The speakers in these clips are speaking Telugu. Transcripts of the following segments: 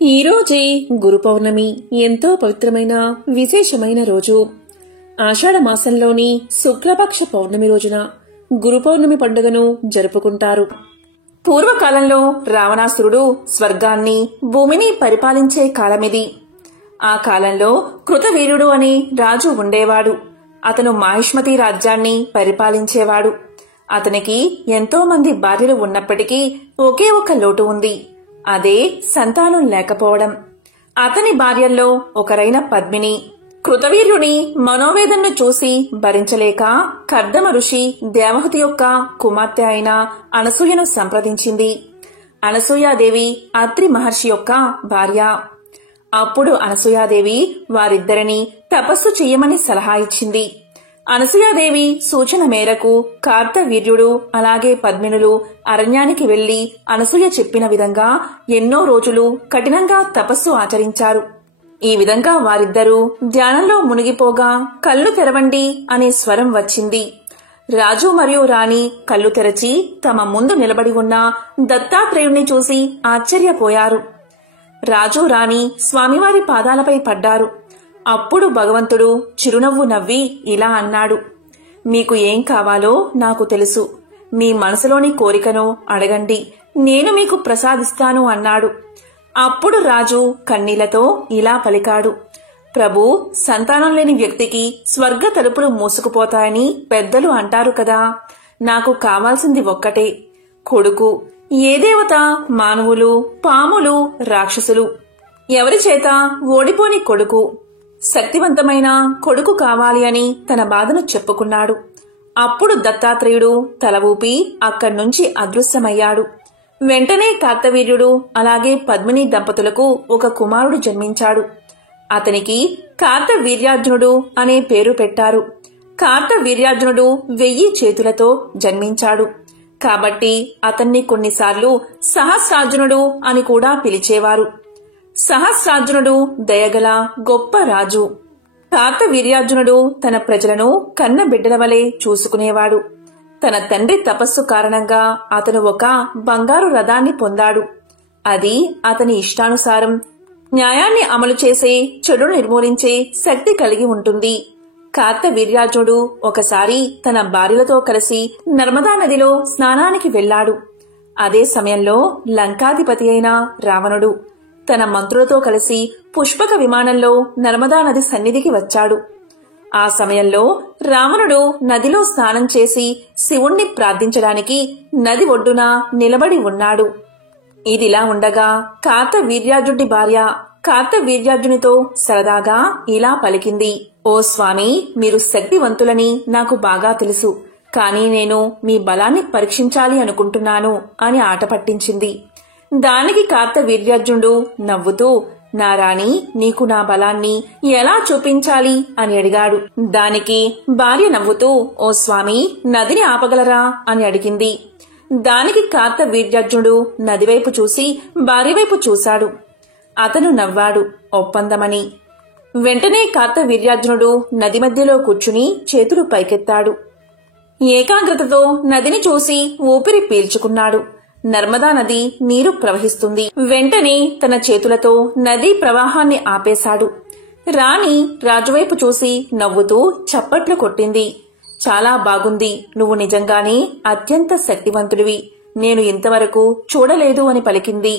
ఈరోజే గురు పౌర్ణమి ఎంతో పవిత్రమైన విశేషమైన రోజు. ఆషాఢ మాసంలోని శుక్లపక్ష పౌర్ణమి రోజున గురు పౌర్ణమి పండుగను జరుపుకుంటారు. పూర్వకాలంలో రావణాసురుడు స్వర్గాన్ని భూమిని పరిపాలించే కాలమిది. ఆ కాలంలో కృతవీర్యుడు అనే రాజు ఉండేవాడు. అతను మాహిష్మతి రాజ్యాన్ని పరిపాలించేవాడు. అతనికి ఎంతో మంది భార్యలు ఉన్నప్పటికీ ఒకే ఒక లోటు ఉంది. అదే సంతానం లేకపోవడం. అతని భార్యల్లో ఒకరైన పద్మిని కృతవీర్యుని మనోవేదనను చూసి భరించలేక కర్దమ ఋషి దేవహూతి యొక్క కుమార్తె అయిన అనసూయను సంప్రదించింది. అనసూయాదేవి అత్రి మహర్షి యొక్క భార్య. అప్పుడు అనసూయాదేవి వారిద్దరిని తపస్సు చెయ్యమని సలహా ఇచ్చింది. అనసూయాదేవి సూచన మేరకు కార్తవీర్యుడు అలాగే పద్మినులు అరణ్యానికి వెళ్లి అనసూయ చెప్పిన విధంగా ఎన్నో రోజులు కఠినంగా తపస్సు ఆచరించారు. ఈ విధంగా వారిద్దరూ ధ్యానంలో మునిగిపోగా కళ్ళు తెరవండి అనే స్వరం వచ్చింది. రాజు మరియు రాణి కళ్ళు తెరచి తమ ముందు నిలబడి ఉన్న దత్తాత్రేయుణ్ణి చూసి ఆశ్చర్యపోయారు. రాజు రాణి స్వామివారి పాదాలపై పడ్డారు. అప్పుడు భగవంతుడు చిరునవ్వు నవ్వి ఇలా అన్నాడు, మీకు ఏం కావాలో నాకు తెలుసు. మీ మనసులోని కోరికను అడగండి, నేను మీకు ప్రసాదిస్తాను అన్నాడు. అప్పుడు రాజు కన్నీళ్లతో ఇలా పలికాడు, ప్రభూ, సంతానం లేని వ్యక్తికి స్వర్గ తలుపులు మూసుకుపోతాయని పెద్దలు అంటారు కదా. నాకు కావాల్సింది ఒక్కటే, కొడుకు. ఏ దేవత, మానవులు, పాములు, రాక్షసులు ఎవరి చేత ఓడిపోని కొడుకు, శక్తివంతమైన కొడుకు కావాలి అని తన బాధను చెప్పుకున్నాడు. అప్పుడు దత్తాత్రేయుడు తల ఊపి అక్కడ్నుంచి అదృశ్యమయ్యాడు. వెంటనే కార్తవీర్యుడు అలాగే పద్మిని దంపతులకు ఒక కుమారుడు జన్మించాడు. అతనికి కార్తవీర్యార్జునుడు అనే పేరు పెట్టారు. కార్తవీర్యార్జునుడు 1000 చేతులతో జన్మించాడు కాబట్టి అతన్ని కొన్నిసార్లు సహస్రార్జునుడు అని కూడా పిలిచేవారు. సహస్రార్జునుడు దయగల గొప్ప రాజు. కార్తవీర్యార్జునుడు తన ప్రజలను కన్న బిడ్డల వలె చూసుకునేవాడు. తన తండ్రి తపస్సు కారణంగా అతను ఒక బంగారు రథాన్ని పొందాడు. అది అతని ఇష్టానుసారం న్యాయాన్ని అమలు చేసే, చెడును నిర్మూలించే శక్తి కలిగి ఉంటుంది. కార్తవీర్యార్జునుడు ఒకసారి తన భార్యలతో కలిసి నర్మదా నదిలో స్నానానికి వెళ్లాడు. అదే సమయంలో లంకాధిపతి అయిన రావణుడు తన మంత్రులతో కలిసి పుష్పక విమానంలో నర్మదా నది సన్నిధికి వచ్చాడు. ఆ సమయంలో రావణుడు నదిలో స్నానం చేసి శివుణ్ణి ప్రార్థించడానికి నది ఒడ్డున నిలబడి ఉన్నాడు. ఇదిలా ఉండగా కార్తవీర్యార్జునుడి భార్య కార్తవీర్యార్జునితో సరదాగా ఇలా పలికింది, ఓ స్వామి, మీరు శక్తివంతులని నాకు బాగా తెలుసు. కానీ నేను మీ బలాన్ని పరీక్షించాలి అనుకుంటున్నాను అని ఆట పట్టించింది. దానికి కార్తవీర్యార్జునుడు నవ్వుతూ, నా రాణి, నీకు నా బలాన్ని ఎలా చూపించాలి అని అడిగాడు. దానికి భార్య నవ్వుతూ, ఓ స్వామి, నదిని ఆపగలరా అని అడిగింది. దానికి కార్తవీర్యార్జునుడు నదివైపు చూసి భార్యవైపు చూశాడు. అతను నవ్వాడు, ఒప్పందమని. వెంటనే కార్తవీర్యార్జునుడు నది మధ్యలో కూర్చుని చేతులు పైకెత్తాడు. ఏకాగ్రతతో నదిని చూసి ఊపిరి పీల్చుకున్నాడు. నర్మదా నది నీరు ప్రవహిస్తుంది. వెంటనే తన చేతులతో నదీ ప్రవాహాన్ని ఆపేశాడు. రాణి రాజువైపు చూసి నవ్వుతూ చప్పట్లు కొట్టింది. చాలా బాగుంది, నువ్వు నిజంగానే అత్యంత శక్తివంతుడివి, నేను ఇంతవరకు చూడలేదు అని పలికింది.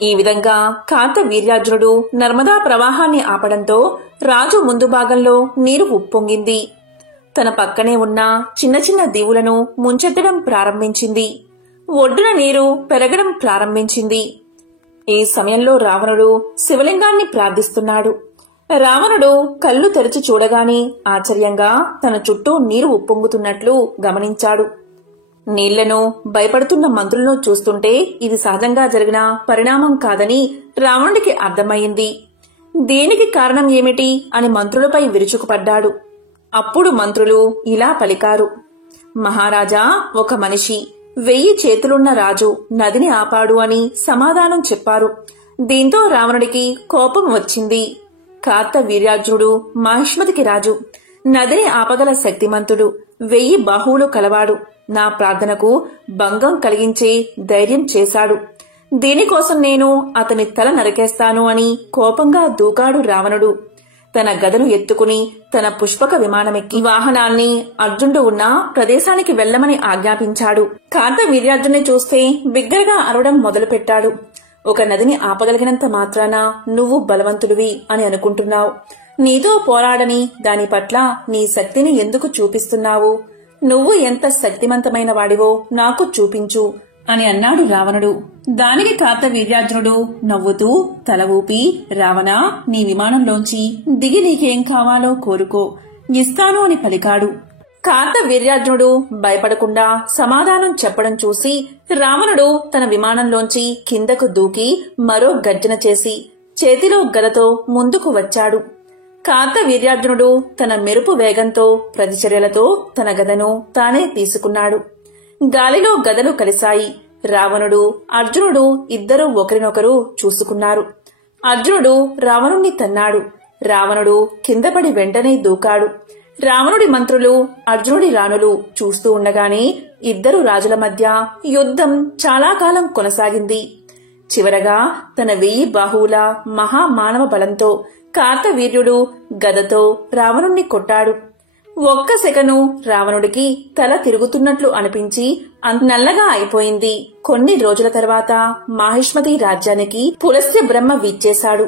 ఈ విధంగా కార్తవీర్యార్జునుడు నర్మదా ప్రవాహాన్ని ఆపడంతో రాజు ముందు భాగంలో నీరు ఉప్పొంగింది. తన పక్కనే ఉన్న చిన్న చిన్న దీవులను ముంచెత్తడం ప్రారంభించింది. ఒడ్డున నీరు పెరగడం ప్రారంభించింది. ఈ సమయంలో రావణుడు శివలింగాన్ని ప్రార్థిస్తున్నాడు. రావణుడు కళ్ళు తెరిచి చూడగానే ఆశ్చర్యంగా తన చుట్టూ నీరు ఉప్పొంగుతున్నట్లు గమనించాడు. నీళ్లను భయపడుతున్న మంత్రులను చూస్తుంటే ఇది సహజంగా జరిగిన పరిణామం కాదని రావణుడికి అర్థమయ్యింది. దీనికి కారణం ఏమిటి అని మంత్రులపై విరుచుకుపడ్డాడు. అప్పుడు మంత్రులు ఇలా పలికారు, మహారాజా, ఒక మనిషి 1000 చేతులున్న రాజు నదిని ఆపాడు అని సమాధానం చెప్పారు. దీంతో రావణుడికి కోపం వచ్చింది. కార్తవీర్యార్జునుడు మాహిష్మతికి రాజు, నదిని ఆపగల శక్తిమంతుడు, 1000 బాహువులు కలవాడు. నా ప్రార్థనకు భంగం కలిగించే ధైర్యం చేశాడు. దీనికోసం నేను అతని తల నరికేస్తాను అని కోపంగా దూకాడు రావణుడు. తన గదను ఎత్తుకుని తన పుష్పక విమానమెక్కి వాహనాల్ని అర్జునుడు ఉన్న ప్రదేశానికి వెళ్లమని ఆజ్ఞాపించాడు. కార్తవీర్యార్జున్ని చూస్తే బిగ్గరగా అరవడం మొదలుపెట్టాడు. ఒక నదిని ఆపగలిగినంత మాత్రాన నువ్వు బలవంతుడివి అని అనుకుంటున్నావు. నీతో పోరాడని దాని పట్ల నీ శక్తిని ఎందుకు చూపిస్తున్నావు? నువ్వు ఎంత శక్తిమంతమైన వాడివో నాకు చూపించు అని అన్నాడు రావణుడు. దానికి కార్తవీర్యార్జునుడు నవ్వుతూ తల ఊపి, రావణ, నీ విమానంలోంచి దిగి నీకేం కావాలో కోరుకో, ఇస్తాను అని పలికాడు. కార్తవీర్యార్జునుడు భయపడకుండా సమాధానం చెప్పడం చూసి రావణుడు తన విమానంలోంచి కిందకు దూకి మరో గర్జన చేసి చేతిలో గదతో ముందుకు వచ్చాడు. కార్తవీర్యార్జునుడు తన మెరుపు వేగంతో ప్రతిచర్యలతో తన గదను తానే తీసుకున్నాడు. గాలిలో గదలు కలిశాయి. రావణుడు, అర్జునుడు ఇద్దరూ ఒకరినొకరు చూసుకున్నారు. అర్జునుడు రావణుణ్ణి తన్నాడు. రావణుడు కిందపడి వెంటనే దూకాడు. రావణుడి మంత్రులు, అర్జునుడి రాణులు చూస్తూ ఉండగానే ఇద్దరు రాజుల మధ్య యుద్ధం చాలా కాలం కొనసాగింది. చివరగా తన 1000 బాహువుల మహామానవ బలంతో కార్తవీర్యుడు గదతో రావణుణ్ణి కొట్టాడు. ఒక్క సెకను రావణుడికి తల తిరుగుతున్నట్లు అనిపించి నల్లగా అయిపోయింది. కొన్ని రోజుల తర్వాత మాహిష్మతి రాజ్యానికి పులస్త్య బ్రహ్మ విచ్చేశాడు.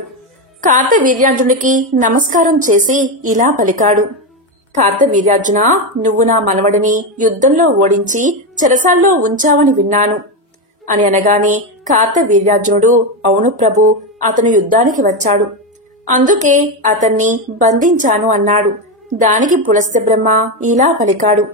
కార్తవీర్యార్జునుడికి నమస్కారం చేసి ఇలా పలికాడు. కార్తవీర్యార్జున, నువ్వు నా మనవడిని యుద్ధంలో ఓడించి చెరసాల్లో ఉంచావని విన్నాను అని అనగానే కార్తవీర్యార్జునుడు, అవును ప్రభు, అతను యుద్ధానికి వచ్చాడు, అందుకే అతన్ని బంధించాను అన్నాడు. దానికి పులస్త్య బ్రహ్మ ఇలా పలికాడు.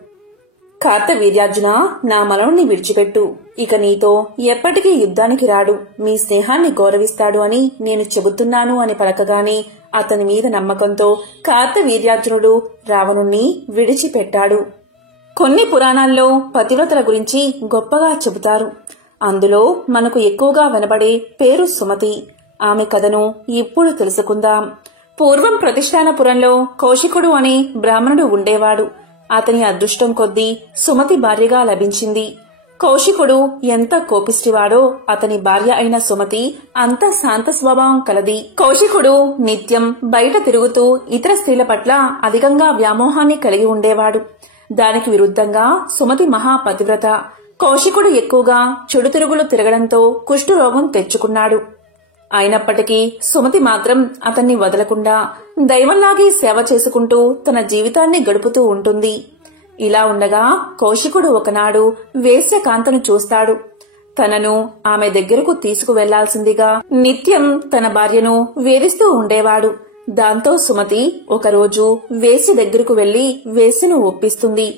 కార్తవీర్యార్జున, నా మనవుణ్ణి విడిచిపెట్టు. ఇక నీతో ఎప్పటికీ యుద్ధానికి రాడు. మీ స్నేహాన్ని గౌరవిస్తాడు అని నేను చెబుతున్నాను అని పలకగానే అతని మీద నమ్మకంతో కార్తవీర్యార్జునుడు రావణుణ్ణి విడిచిపెట్టాడు. కొన్ని పురాణాల్లో పతివ్రతల గురించి గొప్పగా చెబుతారు. అందులో మనకు ఎక్కువగా వినబడే పేరు సుమతి. ఆమె కథను ఇప్పుడు తెలుసుకుందాం. పూర్వం ప్రతిష్టానపురంలో కౌశికుడు అనే బ్రాహ్మణుడు ఉండేవాడు. అతని అదృష్టం కొద్దీ సుమతి భార్యగా లభించింది. కౌశికుడు ఎంత కోపిష్టివాడో అతని భార్య అయిన సుమతి అంత శాంత స్వభావం కలది. కౌశికుడు నిత్యం బయట తిరుగుతూ ఇతర స్త్రీల పట్ల అధికంగా వ్యామోహాన్ని కలిగి ఉండేవాడు. దానికి విరుద్ధంగా సుమతి మహాపతివ్రత. కౌశికుడు ఎక్కువగా చెడు తిరుగులు తిరగడంతో కుష్ఠరోగం తెచ్చుకున్నాడు. అయినప్పటికీ సుమతి మాత్రం అతన్ని వదలకుండా దైవంలాగే సేవ చేసుకుంటూ తన జీవితాన్ని గడుపుతూ ఉంటుంది. ఇలా ఉండగా కౌశికుడు ఒకనాడు వేశ్యకాంతను చూస్తాడు. తనను ఆమె దగ్గరకు తీసుకువెళ్లాల్సిందిగా నిత్యం తన భార్యను వేధిస్తూ ఉండేవాడు. దాంతో సుమతి ఒకరోజు వేశ్య దగ్గరకు వెళ్లి వేశ్యను ఒప్పిస్తుంది.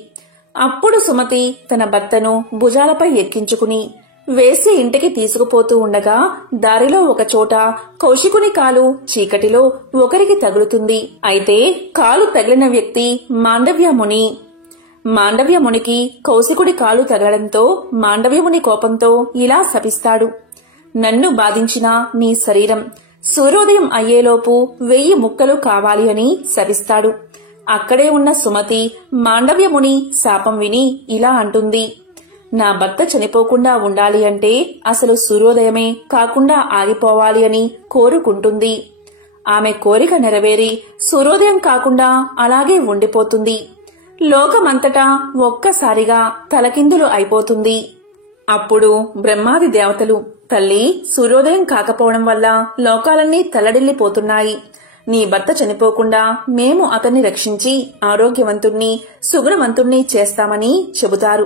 అప్పుడు సుమతి తన భర్తను భుజాలపై ఎక్కించుకుని వేశ్య ఇంటికి తీసుకుపోతూ ఉండగా దారిలో ఒకచోట కౌశికుని కాలు చీకటిలో ఒకరికి తగులుతుంది. అయితే కాలు తగిలిన వ్యక్తి మాండవ్యముని. మాండవ్యమునికి కౌశికుడి కాలు తగలడంతో మాండవ్యముని కోపంతో ఇలా శపిస్తాడు. నన్ను బాధించిన నీ శరీరం సూర్యోదయం అయ్యేలోపు 1000 ముక్కలు కావాలి అని శపిస్తాడు. అక్కడే ఉన్న సుమతి మాండవ్యముని శాపం విని ఇలా అంటుంది. నా భర్త చనిపోకుండా ఉండాలి అంటే అసలు సూర్యోదయమే కాకుండా ఆగిపోవాలి అని కోరుకుంటుంది. ఆమె కోరిక నెరవేరి సూర్యోదయం కాకుండా అలాగే ఉండిపోతుంది. లోకమంతటా ఒక్కసారిగా తలకిందులు అయిపోతుంది. అప్పుడు బ్రహ్మాది దేవతలు, తల్లి, సూర్యోదయం కాకపోవడం వల్ల లోకాలన్నీ తల్లడిల్లిపోతున్నాయి. నీ భర్త చనిపోకుండా మేము అతన్ని రక్షించి ఆరోగ్యవంతుణ్ణి సుగుణవంతుణ్ణి చేస్తామని చెబుతారు.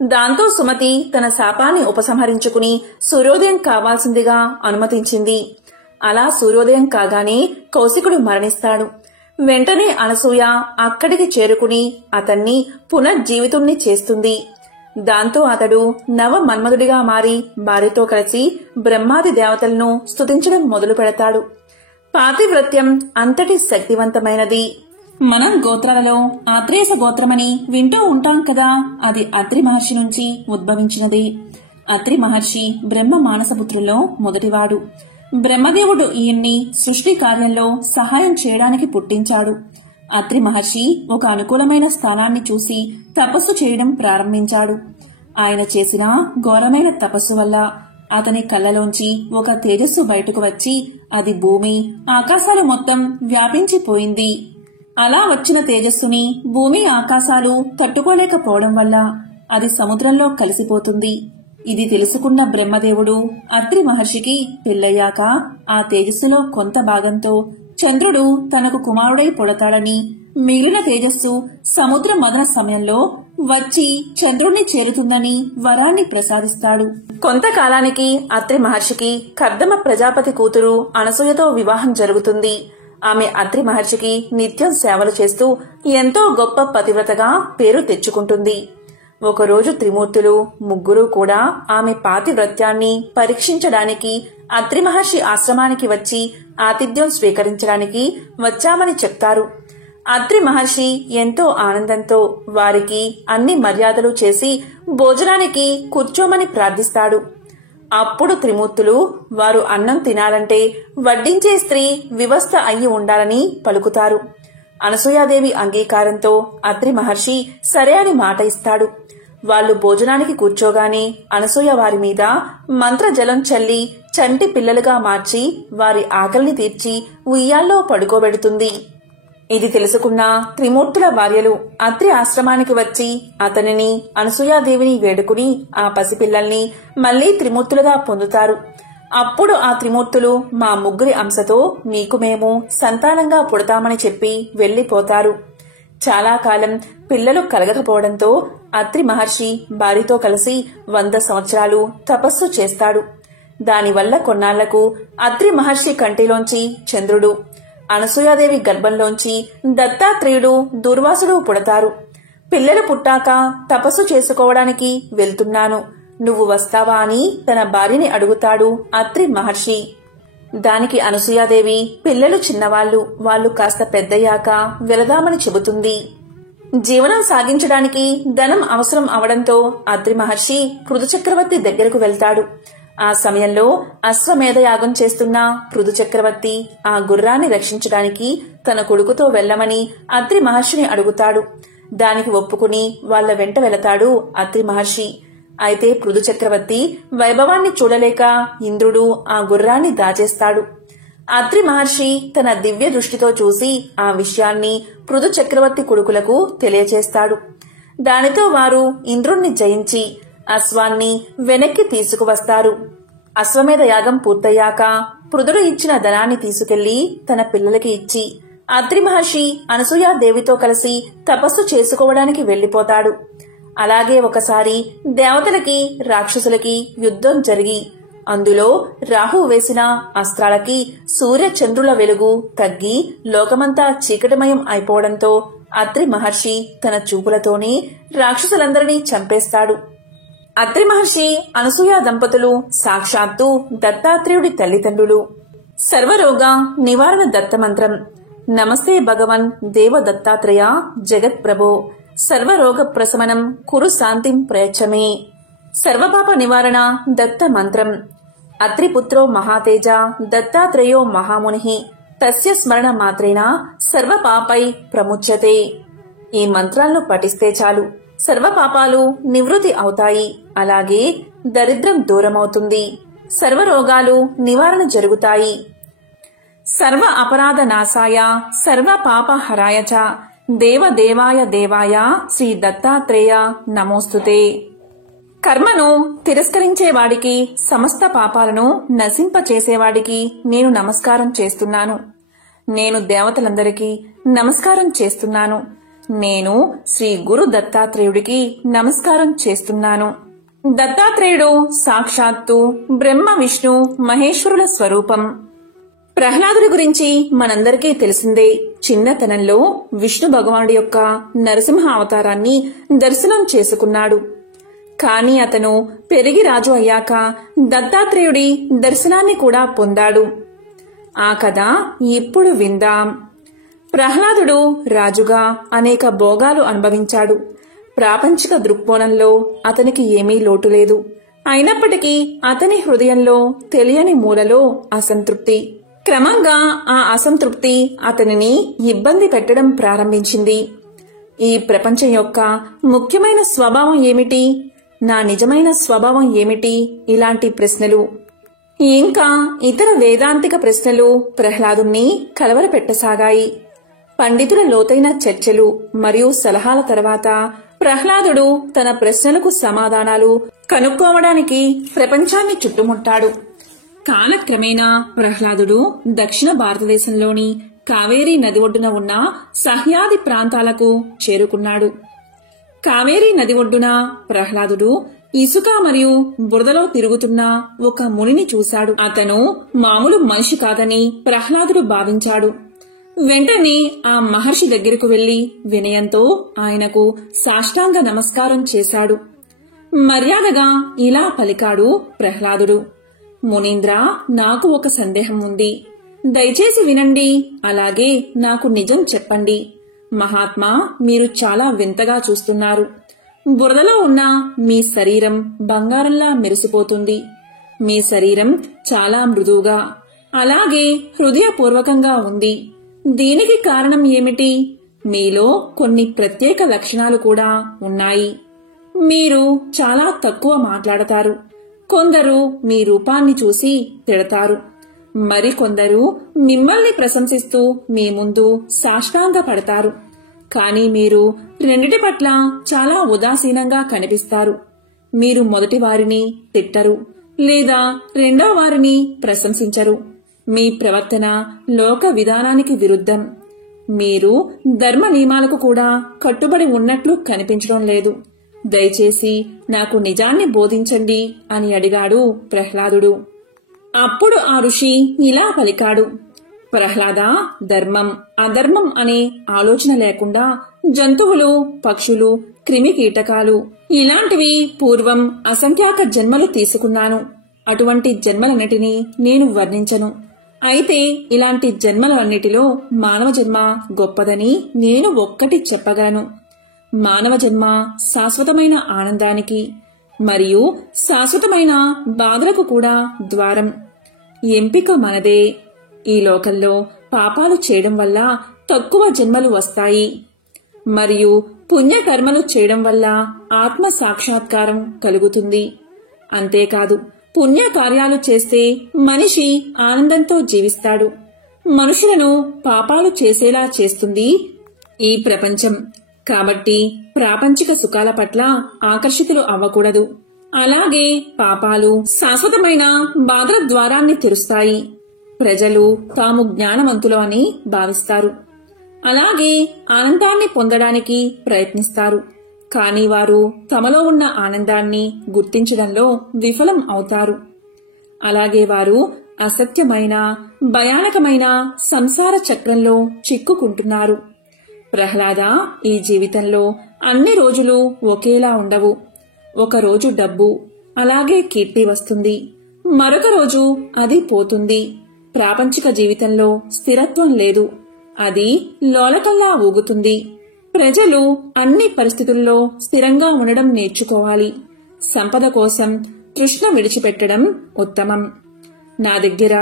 దాంతో సుమతి తన శాపాన్ని ఉపసంహరించుకుని సూర్యోదయం కావాల్సిందిగా అనుమతించింది. అలా సూర్యోదయం కాగానే కౌశికుడు మరణిస్తాడు. వెంటనే అనసూయ అక్కడికి చేరుకుని అతన్ని పునర్జీవితుణ్ణి చేస్తుంది. దాంతో అతడు నవ మన్మధుడిగా మారి భార్యతో కలిసి బ్రహ్మాది దేవతలను స్తుతించడం మొదలు పెడతాడు. పాతివ్రత్యం అంతటి శక్తివంతమైనది. మనం గోత్రాలలో ఆత్రేయ గోత్రమని వింటూ ఉంటాం కదా, అది అత్రి మహర్షి నుంచి ఉద్భవించినది. అత్రి మహర్షి బ్రహ్మ మానసపుత్రుల్లో మొదటివాడు. బ్రహ్మదేవుడు ఈయన్ని సృష్టి కార్యంలో సహాయం చేయడానికి పుట్టించాడు. అత్రి మహర్షి ఒక అనుకూలమైన స్థానాన్ని చూసి తపస్సు చేయడం ప్రారంభించాడు. ఆయన చేసిన ఘోరమైన తపస్సు వల్ల అతని కళ్ళలోంచి ఒక తేజస్సు బయటకు వచ్చి అది భూమి ఆకాశాలు మొత్తం వ్యాపించిపోయింది. అలా వచ్చిన తేజస్సుని భూమి ఆకాశాలు తట్టుకోలేకపోవడం వల్ల అది సముద్రంలో కలిసిపోతుంది. ఇది తెలుసుకున్న బ్రహ్మదేవుడు అత్రి మహర్షికి పెళ్ళయ్యాక ఆ తేజస్సులో కొంత భాగంతో చంద్రుడు తనకు కుమారుడై పుడతాడని, మిగిలిన తేజస్సు సముద్ర మదన సమయంలో వచ్చి చంద్రుణ్ణి చేరుతుందని వరాన్ని ప్రసాదిస్తాడు. కొంతకాలానికి అత్రి మహర్షికి కర్దమ ప్రజాపతి కూతురు అనసూయతో వివాహం జరుగుతుంది. ఆమె అత్రి మహర్షికి నిత్యం సేవలు చేస్తూ ఎంతో గొప్ప పతివ్రతగా పేరు తెచ్చుకుంటుంది. ఒకరోజు త్రిమూర్తులు ముగ్గురు కూడా ఆమె పాతివ్రత్యాన్ని పరీక్షించడానికి అత్రి మహర్షి ఆశ్రమానికి వచ్చి ఆతిథ్యం స్వీకరించడానికి వచ్చామని చెప్తారు. అత్రి మహర్షి ఎంతో ఆనందంతో వారికి అన్ని మర్యాదలు చేసి భోజనానికి కూర్చోమని ప్రార్థిస్తాడు. అప్పుడు త్రిమూర్తులు వారు అన్నం తినాలంటే వడ్డించే స్త్రీ వివస్థ అయి ఉండాలని పలుకుతారు. అనసూయాదేవి అంగీకారంతో అత్రి మహర్షి సరే అని మాట ఇస్తాడు. వాళ్లు భోజనానికి కూర్చోగానే అనసూయ వారి మీద మంత్రజలం చల్లి చంటి పిల్లలుగా మార్చి వారి ఆకలిని తీర్చి ఉయ్యాల్లో పడుకోబెడుతుంది. ఇది తెలుసుకున్న త్రిమూర్తుల భార్యలు అత్రి ఆశ్రమానికి వచ్చి అతనిని అనసూయాదేవిని వేడుకుని ఆ పసిపిల్లల్ని మళ్లీ త్రిమూర్తులుగా పొందుతారు. అప్పుడు ఆ త్రిమూర్తులు మా ముగ్గురి అంశతో మీకు మేము సంతానంగా పుడతామని చెప్పి వెళ్లిపోతారు. చాలా కాలం పిల్లలు కలగకపోవడంతో అత్రి మహర్షి భార్యతో కలిసి 100 సంవత్సరాలు తపస్సు చేస్తాడు. దానివల్ల కొన్నాళ్లకు అత్రి మహర్షి కంటిలోంచి చంద్రుడు, అనసూయాదేవి గర్భంలోంచి దత్తాత్రేయుడు, దూర్వాసుడు పుడతారు. పిల్లలు పుట్టాక తపస్సు చేసుకోవడానికి వెళ్తున్నాను, నువ్వు వస్తావా అని తన భార్యని అడుగుతాడు అత్రి మహర్షి. దానికి అనసూయాదేవి పిల్లలు చిన్నవాళ్లు, వాళ్లు కాస్త పెద్దయ్యాక వెళదామని చెబుతుంది. జీవనం సాగించడానికి ధనం అవసరం అవడంతో అత్రి మహర్షి పృథు చక్రవర్తి దగ్గరకు వెళ్తాడు. ఆ సమయంలో అశ్వమేధ యాగం చేస్తున్న పృథు చక్రవర్తి ఆ గుర్రాన్ని రక్షించడానికి తన కొడుకుతో వెళ్లమని అత్రి మహర్షిని అడుగుతాడు. దానికి ఒప్పుకుని వాళ్ల వెంట వెళతాడు అత్రి మహర్షి. అయితే పృథు చక్రవర్తి వైభవాన్ని చూడలేక ఇంద్రుడు ఆ గుర్రాన్ని దాచేస్తాడు. అత్రి మహర్షి తన దివ్య దృష్టితో చూసి ఆ విషయాన్ని పృథు చక్రవర్తి కొడుకులకు తెలియచేస్తాడు. దానితో వారు ఇంద్రుణ్ణి జయించి అశ్వాన్ని వెనక్కి తీసుకువస్తారు. అశ్వమేధ యాగం పూర్తయ్యాక పృథుడు ఇచ్చిన ధనాన్ని తీసుకెళ్లి తన పిల్లలకి ఇచ్చి అత్రి మహర్షి అనసూయాదేవితో కలిసి తపస్సు చేసుకోవడానికి వెళ్లిపోతాడు. అలాగే ఒకసారి దేవతలకి రాక్షసులకి యుద్ధం జరిగి అందులో రాహు వేసిన అస్త్రాలకి సూర్య చంద్రుల వెలుగు తగ్గి లోకమంతా చీకటిమయం అయిపోవడంతో అత్రి మహర్షి తన చూపులతోనే రాక్షసులందరినీ చంపేస్తాడు. అత్రి మహర్షి అనసూయ దంపతులు సాక్షాత్తు దత్తాత్రేయుడి తల్లిదండ్రులు. సర్వరోగ నివారణ దత్తమంత్రం. నమస్తే భగవన్ దేవ దత్తాత్రేయ జగత్ ప్రభో, సర్వరోగ ప్రశమనం కురు శాంతిం ప్రయచ్చమే. సర్వపాప నివారణ దత్త మంత్రం. అత్రిపుత్రో మహాతేజ దత్తాత్రేయో మహాముని, తస్య స్మరణ మాత్రేన సర్వపాపై ప్రముచ్యతే. ఈ మంత్రాలను పఠిస్తే చాలు సర్వపాపాలు నివృత్తి అవుతాయి. అలాగే దరిద్రం దూరమవుతుంది, సర్వరోగాలు నివారణ జరుగుతాయి. సర్వ అపరాధ నాశాయ సర్వ పాప హరాయ చ దేవదేవాయ దేవాయ శ్రీ దత్తాత్రేయ నమోస్తుతే. కర్మను తిరస్కరించేవాడికి, సమస్త పాపాలను నశింపచేసేవాడికి నేను నమస్కారం చేస్తున్నాను. నేను దేవతలందరికీ నమస్కారం చేస్తున్నాను. నేను శ్రీ గురు దత్తాత్రేయుడికి నమస్కారం చేస్తున్నాను. దత్తాత్రేయుడు సాక్షాత్తు బ్రహ్మ విష్ణు మహేశ్వరుల స్వరూపం. ప్రహ్లాదుడి గురించి మనందరికీ తెలిసిందే. చిన్నతనంలో విష్ణు భగవానుడి యొక్క నరసింహ అవతారాన్ని దర్శనం చేసుకున్నాడు. కాని అతను పెరిగి రాజు అయ్యాక దత్తాత్రేయుడి దర్శనాన్ని కూడా పొందాడు. ఆ కథ ఇప్పుడు విందాం. ప్రహ్లాదుడు రాజుగా అనేక భోగాలు అనుభవించాడు. ప్రాపంచిక దృక్కోణంలో అతనికి ఏమీ లోటు లేదు. అయినప్పటికీ అతని హృదయంలో తెలియని మూలలో అసంతృప్తి. క్రమంగా ఆ అసంతృప్తి అతనిని ఇబ్బంది పెట్టడం ప్రారంభించింది. ఈ ప్రపంచం యొక్క ముఖ్యమైన స్వభావం ఏమిటి? నా నిజమైన స్వభావం ఏమిటి? ఇలాంటి ప్రశ్నలు ఇంకా ఇతర వేదాంతిక ప్రశ్నలు ప్రహ్లాదుణ్ణి కలవరపెట్టసాగాయి. పండితుల లోతైన చర్చలు మరియు సలహాల తర్వాత ప్రహ్లాదుడు తన ప్రశ్నలకు సమాధానాలు కనుక్కోవడానికి ప్రపంచాన్ని చుట్టుముట్టాడు. కాలక్రమేణా ప్రహ్లాదుడు దక్షిణ భారతదేశంలోని కావేరీ నది ఒడ్డున ఉన్న సహ్యాది ప్రాంతాలకు చేరుకున్నాడు. కావేరీ నది ఒడ్డున ప్రహ్లాదుడు ఇసుక మరియు బురదలో తిరుగుతున్న ఒక మునిని చూశాడు. అతను మామూలు మనిషి కాదని ప్రహ్లాదుడు భావించాడు. వెంటనే ఆ మహర్షి దగ్గరకు వెళ్లి వినయంతో ఆయనకు సాష్టాంగ నమస్కారం చేశాడు. మర్యాదగా ఇలా పలికాడు ప్రహ్లాదుడు, మునీంద్ర, నాకు ఒక సందేహం ఉంది. దయచేసి వినండి, అలాగే నాకు నిజం చెప్పండి. మహాత్మా, మీరు చాలా వింతగా చూస్తున్నారు. బురదలో ఉన్న మీ శరీరం బంగారంలా మెరిసిపోతుంది. మీ శరీరం చాలా మృదువుగా, అలాగే హృదయపూర్వకంగా ఉంది. దీనికి కారణం ఏమిటి? మీలో కొన్ని ప్రత్యేక లక్షణాలు కూడా ఉన్నాయి. మీరు చాలా తక్కువ మాట్లాడతారు. కొందరు మీ రూపాన్ని చూసి తిడతారు. మరికొందరు మిమ్మల్ని ప్రశంసిస్తూ మీ ముందు సాష్టాంగ పడతారు. కానీ మీరు రెండిటి పట్ల చాలా ఉదాసీనంగా కనిపిస్తారు. మీరు మొదటి వారిని తిట్టరు లేదా రెండో వారిని ప్రశంసించరు. మీ ప్రవర్తన లోక విధానానికి విరుద్ధం. మీరు ధర్మ నియమాలకు కూడా కట్టుబడి ఉన్నట్లు కనిపించడం లేదు. దయచేసి నాకు నిజాన్ని బోధించండి అని అడిగాడు ప్రహ్లాదుడు. అప్పుడు ఆ ఋషి ఇలా పలికాడు, ప్రహ్లాద, ధర్మం అధర్మం అనే ఆలోచన లేకుండా జంతువులు, పక్షులు, క్రిమి కీటకాలు ఇలాంటివి పూర్వం అసంఖ్యాక జన్మలు తీసుకున్నాను. అటువంటి జన్మలన్నిటినీ నేను వర్ణించను. అయితే ఇలాంటి జన్మలన్నిటిలో మానవ జన్మ గొప్పదని నేను ఒక్కటి చెప్పగలను. మానవ జన్మ శాశ్వతమైన ఆనందానికి మరియు శాశ్వతమైన బాధలకు కూడా ద్వారం. ఎంపిక మనదే. ఈ లోకంలో పాపాలు చేయడం వల్ల తక్కువ జన్మలు వస్తాయి మరియు పుణ్యకర్మలు చేయడం వల్ల ఆత్మ సాక్షాత్కారం కలుగుతుంది. అంతేకాదు, పుణ్యకార్యాలు చేస్తే మనిషి ఆనందంతో జీవిస్తాడు. మనుషులను పాపాలు చేసేలా చేస్తుంది ఈ ప్రపంచం. కాబట్టి ప్రాపంచిక సుఖాల పట్ల ఆకర్షితులు అవ్వకూడదు. అలాగే పాపాలు శాశ్వతమైన బాధల ద్వారాన్ని తెరుస్తాయి. ప్రజలు తాము జ్ఞానవంతులు అని భావిస్తారు. అలాగే ఆనందాన్ని పొందడానికి ప్రయత్నిస్తారు. కానీ వారు తమలో ఉన్న ఆనందాన్ని గుర్తించడంలో విఫలం అవుతారు. అలాగే వారు అసత్యమైన, భయానకమైన సంసార చక్రంలో చిక్కుకుంటున్నారు. ప్రహ్లాద, ఈ జీవితంలో అన్ని రోజులు ఒకేలా ఉండవు. ఒక రోజు డబ్బు, అలాగే కీర్తి వస్తుంది. మరొక రోజు అది పోతుంది. ప్రాపంచిక జీవితంలో స్థిరత్వం లేదు. అది లోలకంలా ఊగుతుంది. ప్రజలు అన్ని పరిస్థితుల్లో స్థిరంగా ఉండడం నేర్చుకోవాలి. సంపద కోసం తృష్ణ విడిచిపెట్టడం ఉత్తమం. నా దగ్గర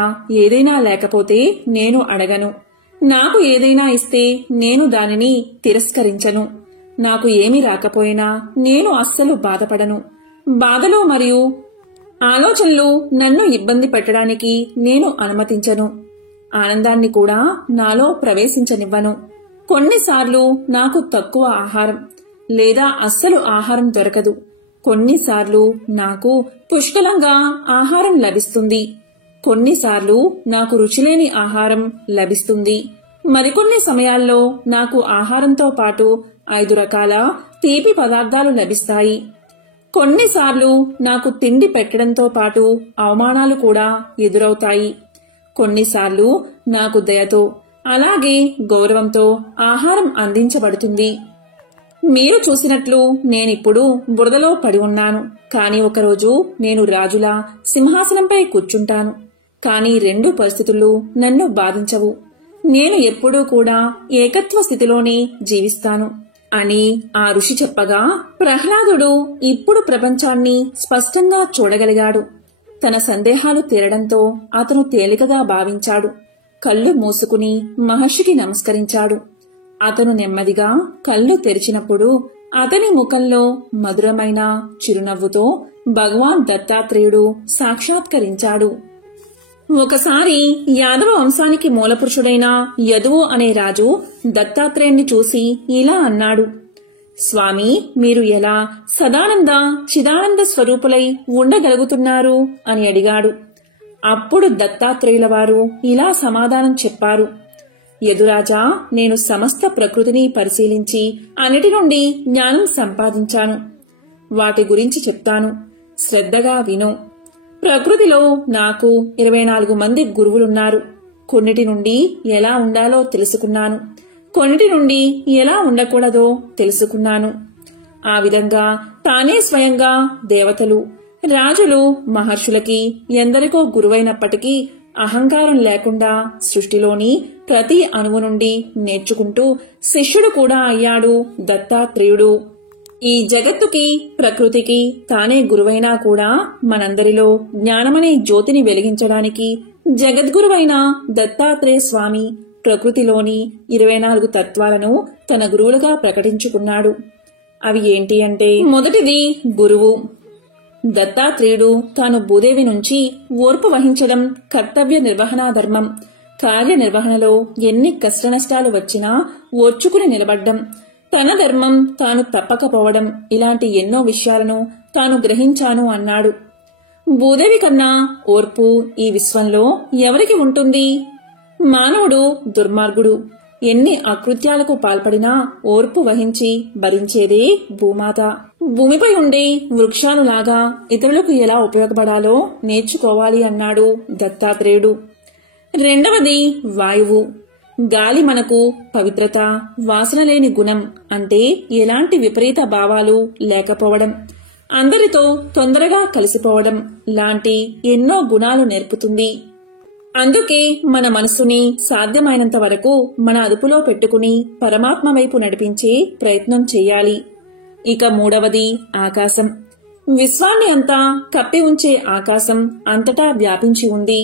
ఏదైనా లేకపోతే నేను అడగను. నాకు ఏదైనా ఇస్తే నేను దానిని తిరస్కరించను. నాకు ఏమీ రాకపోయినా నేను అస్సలు బాధపడను. బాధలు మరియు ఆలోచనలు నన్ను ఇబ్బంది పెట్టడానికి నేను అనుమతించను. ఆనందాన్ని కూడా నాలో ప్రవేశించనివ్వను. కొన్నిసార్లు నాకు తక్కువ ఆహారం లేదా అస్సలు ఆహారం దొరకదు. కొన్నిసార్లు నాకు పుష్కలంగా ఆహారం లభిస్తుంది. కొన్నిసార్లు నాకు రుచిలేని ఆహారం లభిస్తుంది. మరికొన్ని సమయాల్లో నాకు ఆహారంతో పాటు 5 రకాల తీపి పదార్థాలు లభిస్తాయి. కొన్నిసార్లు నాకు తిండి పెట్టడంతో పాటు అవమానాలు కూడా ఎదురవుతాయి. కొన్నిసార్లు నాకు దయతో, అలాగే గౌరవంతో ఆహారం అందించబడుతుంది. మీరు చూసినట్లు నేనిప్పుడు బురదలో పడి ఉన్నాను. కానీ ఒకరోజు నేను రాజులా సింహాసనంపై కూర్చుంటాను. కానీ 2 పరిస్థితులు నన్ను బాధించవు. నేను ఎప్పుడూ కూడా ఏకత్వ స్థితిలోనే జీవిస్తాను అని ఆ ఋషి చెప్పగా ప్రహ్లాదుడు ఇప్పుడు ప్రపంచాన్ని స్పష్టంగా చూడగలిగాడు. తన సందేహాలు తీరడంతో అతను తేలికగా భావించాడు. కళ్ళు మూసుకుని మహర్షికి నమస్కరించాడు. అతను నెమ్మదిగా కళ్ళు తెరిచినప్పుడు అతని ముఖంలో మధురమైన చిరునవ్వుతో భగవాన్ దత్తాత్రేయుడు సాక్షాత్కరించాడు. ఒకసారి యాదవ వంశానికి మూలపురుషుడైన యదువు అనే రాజు దత్తాత్రేయుణ్ణి చూసి ఇలా అన్నాడు. స్వామి, మీరు ఎలా సదానంద చిదానంద స్వరూపులై ఉండగలుగుతున్నారు అని అడిగాడు. అప్పుడు దత్తాత్రేయుల వారు ఇలా సమాధానం చెప్పారు. యదురాజా, నేను సమస్త ప్రకృతిని పరిశీలించి అన్నిటి నుండి జ్ఞానం సంపాదించాను. వాటి గురించి చెప్తాను, శ్రద్ధగా విను. ప్రకృతిలో నాకు 24 మంది గురువులున్నారు. కొన్నిటి నుండి ఎలా ఉండాలో తెలుసుకున్నాను, కొన్నిటి నుండి ఎలా ఉండకూడదో తెలుసుకున్నాను. ఆ విధంగా తానే స్వయంగా దేవతలు, రాజులు, మహర్షులకి ఎందరికో గురువైనప్పటికీ అహంకారం లేకుండా సృష్టిలోని ప్రతి అణువు నుండి నేర్చుకుంటూ శిష్యుడు కూడా అయ్యాడు దత్తాత్రేయుడు. ఈ జగత్తుకి, ప్రకృతికి తానే గురువైనా కూడా మనందరిలో జ్ఞానమనే జ్యోతిని వెలిగించడానికి జగద్గురువైన దత్తాత్రేయ స్వామి ప్రకృతిలోని 24 తత్వాలను తన గురువులుగా ప్రకటించుకున్నాడు. అవి ఏంటి అంటే, మొదటిది గురువు. దత్తాత్రేయుడు తాను భూదేవి నుంచి ఓర్పు వహించడం కర్తవ్య నిర్వహణా ధర్మం, కార్యనిర్వహణలో ఎన్ని కష్టనష్టాలు వచ్చినా ఓర్చుకుని నిలబడ్డం, తన ధర్మం తాను తప్పకపోవడం, ఇలాంటి ఎన్నో విషయాలను తాను గ్రహించాను అన్నాడు. భూదేవి కన్నా ఓర్పు ఈ విశ్వంలో ఎవరికి ఉంటుంది? మానవుడు దుర్మార్గుడు. ఎన్ని అకృత్యాలకు పాల్పడినా ఓర్పు వహించి భరించేదే భూమాత. భూమిపై ఉండే వృక్షాలులాగా ఇతరులకు ఎలా ఉపయోగపడాలో నేర్చుకోవాలి అన్నాడు దత్తాత్రేయుడు. రెండవది వాయువు. గాలి మనకు పవిత్రత, వాసన లేని గుణం, అంటే ఎలాంటి విపరీత భావాలు లేకపోవడం, అందరితో తొందరగా కలిసిపోవడం లాంటి ఎన్నో గుణాలు నేర్పుతుంది. అందుకే మన మనసుని సాధ్యమైనంత వరకు మన అదుపులో పెట్టుకుని పరమాత్మ వైపు నడిపించే ప్రయత్నం చెయ్యాలి. ఇక మూడవది ఆకాశం. విశ్వాన్ని అంతా కప్పి ఉంచే ఆకాశం అంతటా వ్యాపించి ఉంది.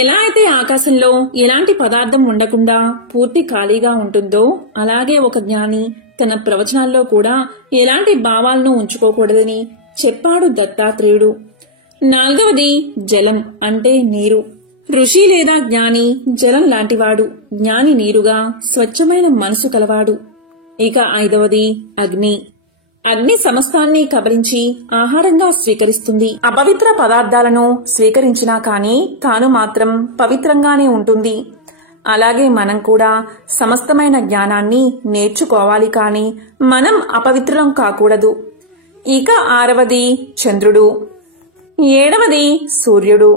ఎలా అయితే ఆకాశంలో ఎలాంటి పదార్థం ఉండకుండా పూర్తి ఖాళీగా ఉంటుందో, అలాగే ఒక జ్ఞాని తన ప్రవచనాల్లో కూడా ఎలాంటి భావాలను ఉంచుకోకూడదని చెప్పాడు దత్తాత్రేయుడు. నాలుగవది జలం, అంటే నీరు. ఋషి లేదా జ్ఞాని జలం లాంటివాడు, జ్ఞాని నీరుగా స్వచ్ఛమైన మనసు కలవాడు. ఇక ఐదవది అగ్ని. అగ్ని సమస్తాన్ని కబలించి ఆహారంగా స్వీకరిస్తుంది. అపవిత్ర పదార్థాలను స్వీకరించినా కాని తాను మాత్రం పవిత్రంగానే ఉంటుంది. అలాగే మనం కూడా సమస్తమైన జ్ఞానాన్ని నేర్చుకోవాలి, కాని మనం అపవిత్రం కాకూడదు. ఇక ఆరవది చంద్రుడు, ఏడవది సూర్యుడు,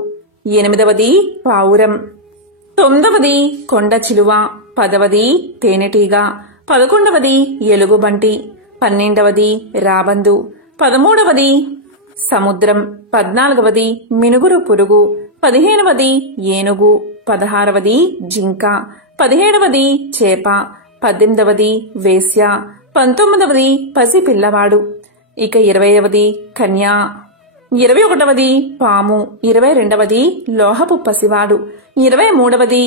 ఎనిమిదవది పావురం, తొమ్మిదవది కొండ చిలువ, 10వది తేనెటీగ, 11వది ఎలుగుబంటి, 12వది రాబందు, 13వది సముద్రం, 14వది మినుగురు పురుగు, 15వది ఏనుగు, 16వది జింక, 17వది చేప, 18వది వేశ్య, 19వది పసిపిల్లవాడు. ఇక 20వది కన్యా, 21వది పాము, 22వది లోహపు పసివాడు, 23వది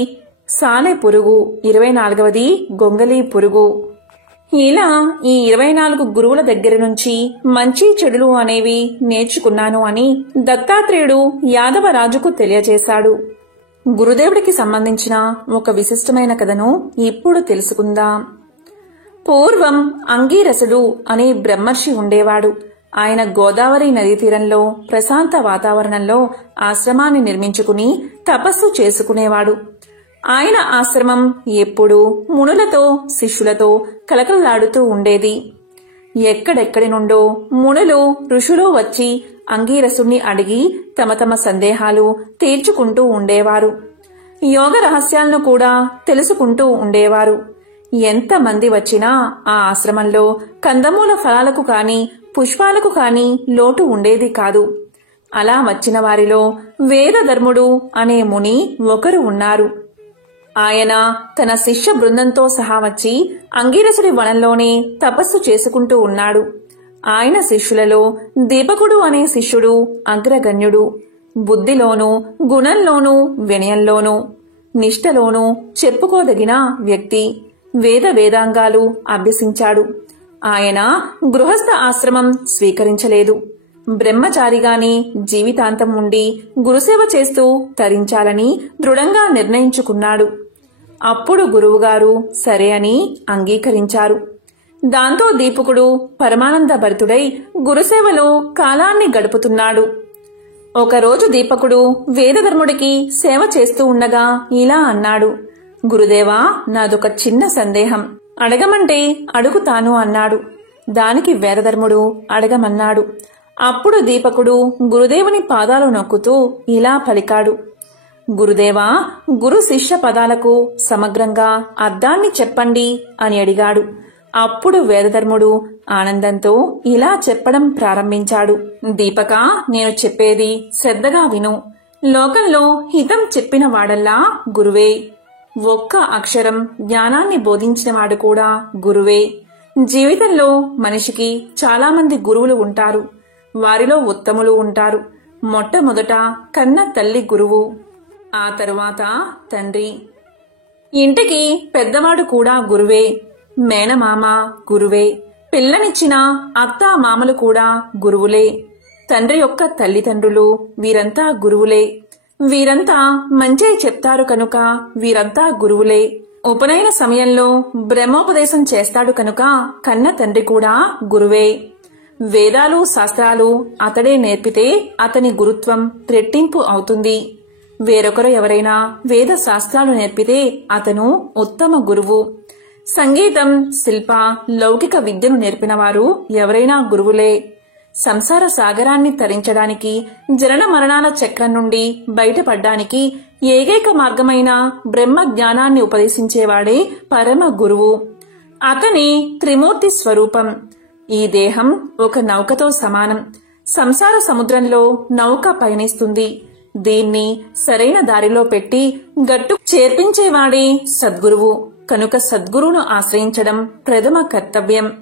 సాలె పురుగు, 24వది గొంగలి పురుగు. ఇలా ఈ 24 గురువుల దగ్గర నుంచి మంచి చెడులు అనేవి నేర్చుకున్నాను అని దత్తాత్రేయుడు యాదవ రాజుకు తెలియజేశాడు. గురుదేవుడికి సంబంధించిన ఒక విశిష్టమైన కథను ఇప్పుడు తెలుసుకుందాం. పూర్వం అంగీరసుడు అనే బ్రహ్మర్షి ఉండేవాడు. ఆయన గోదావరి నదీ తీరంలో ప్రశాంత వాతావరణంలో ఆశ్రమాన్ని నిర్మించుకుని తపస్సు చేసుకునేవాడు. ఆయన ఆశ్రమం ఎప్పుడూ మునులతో, శిష్యులతో కలకలలాడుతూ ఉండేది. ఎక్కడెక్కడి నుండో మునులు, ఋషులు వచ్చి అంగీరసుణ్ణి అడిగి తమ తమ సందేహాలు తీర్చుకుంటూ ఉండేవారు. యోగ రహస్యాలను కూడా తెలుసుకుంటూ ఉండేవారు. ఎంతమంది వచ్చినా ఆ ఆశ్రమంలో కందమూల ఫలాలకు కాని, పుష్పాలకు కాని లోటు ఉండేది కాదు. అలా వచ్చిన వారిలో వేదధర్ముడు అనే ముని ఒకరు ఉన్నారు. ఆయన తన శిష్య బృందంతో సహా వచ్చి అంగీరసుడి వనంలోనే తపస్సు చేసుకుంటూ ఉన్నాడు. ఆయన శిష్యులలో దీపకుడు అనే శిష్యుడు అగ్రగణ్యుడు. బుద్ధిలోనూ, గుణంలోనూ, వినయంలోనూ, నిష్ఠలోనూ చెప్పుకోదగిన వ్యక్తి. వేదాంగాలు అభ్యసించాడు. ఆయన గృహస్థ ఆశ్రమం స్వీకరించలేదు. బ్రహ్మచారిగానే జీవితాంతం ఉండి గురుసేవ చేస్తూ తరించాలని దృఢంగా నిర్ణయించుకున్నాడు. అప్పుడు గురువుగారు సరే అని అంగీకరించారు. దాంతో దీపకుడు పరమానంద భరితుడై గురుసేవలో కాలాన్ని గడుపుతున్నాడు. ఒకరోజు దీపకుడు వేదధర్ముడికి సేవ చేస్తూ ఉండగా ఇలా అన్నాడు, గురుదేవా, నాదొక చిన్న సందేహం, అడగమంటే అడుగుతాను అన్నాడు. దానికి వేదధర్ముడు అడగమన్నాడు. అప్పుడు దీపకుడు గురుదేవుని పాదాలు నొక్కుతూ ఇలా పలికాడు, గురుదేవా, గురు శిష్య పదాలకు సమగ్రంగా అర్థాన్ని చెప్పండి అని అడిగాడు. అప్పుడు వేదధర్ముడు ఆనందంతో ఇలా చెప్పడం ప్రారంభించాడు, దీపక, నేను చెప్పేది శ్రద్ధగా విను. లోకంలో హితం చెప్పిన వాడల్లా గురువే. ఒక్క అక్షరం జ్ఞానాన్ని బోధించినవాడు కూడా గురువే. జీవితంలో మనిషికి చాలా మంది గురువులు ఉంటారు. వారిలో ఉత్తములు ఉంటారు. మొట్టమొదట కన్న తల్లి గురువు, ఆ తరువాత తండ్రి. ఇంటికి పెద్దవాడు కూడా గురువే. మేనమామ గురువే. పిల్లనిచ్చిన అత్త మామలు కూడా గురువులే. తండ్రి యొక్క తల్లిదండ్రులు వీరంతా గురువులే. వీరంతా మంచే చెప్తారు కనుక వీరంతా గురువులే. ఉపనయన సమయంలో బ్రహ్మోపదేశం చేస్తాడు కనుక కన్న తండ్రి కూడా గురువే. వేదాలు శాస్త్రాలు అతడే నేర్పితే అతని గురుత్వం రెట్టింపు అవుతుంది. వేరొకరు ఎవరైనా వేద శాస్త్రాలు నేర్పితే అతను ఉత్తమ గురువు. సంగీతం, శిల్ప, లౌకిక విద్యను నేర్పినవారు ఎవరైనా గురువులే. సంసార సాగరాన్ని తరించడానికి, జనన మరణాల చక్రం నుండి బయటపడ్డానికి ఏకైక మార్గమైన బ్రహ్మ జ్ఞానాన్ని ఉపదేశించేవాడే పరమ గురువు. అతని త్రిమూర్తి స్వరూపం. ఈ దేహం ఒక నౌకతో సమానం. సంసార సముద్రంలో నౌక పయనిస్తుంది. దీన్ని సరైన దారిలో పెట్టి గట్టు చేర్పించేవాడే సద్గురువు. కనుక సద్గురువును ఆశ్రయించడం ప్రథమ కర్తవ్యం.